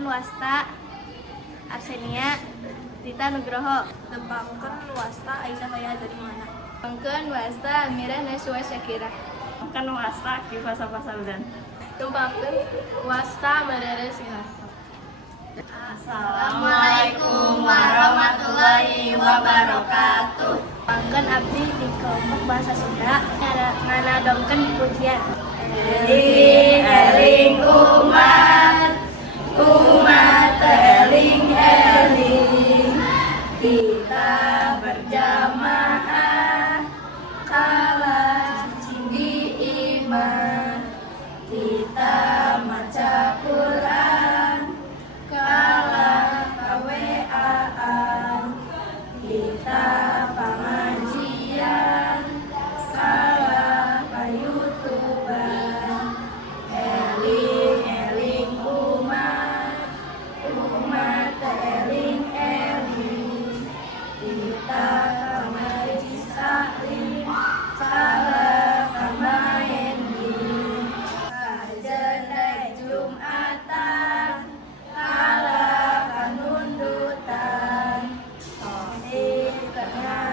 Tempangkeun wasta Arsenia Tita Nugroho. Tempangkeun wasta Aisyah Maya dari mana? Tempangkeun wasta Amira Naswa Syakira. Tempangkeun wasta Kifa Safa Saudan. Tempangkeun wasta Madara Siharto. Assalamualaikum warahmatullahi wabarakatuh. Tempangkeun abdi di kelompok bahasa Sunda nganadongkeun pujian. Eling eling umat, umat eling eling, kita berjamaah kalah tinggi iman, kita maca Quran kalah kaweaan, kita pengajian kalah kayutuban. Eling eling umat, umat eling eling, kita kamaji salim salah kamaending. Kajenai Jumatan kalah kanundutan, tohib kenal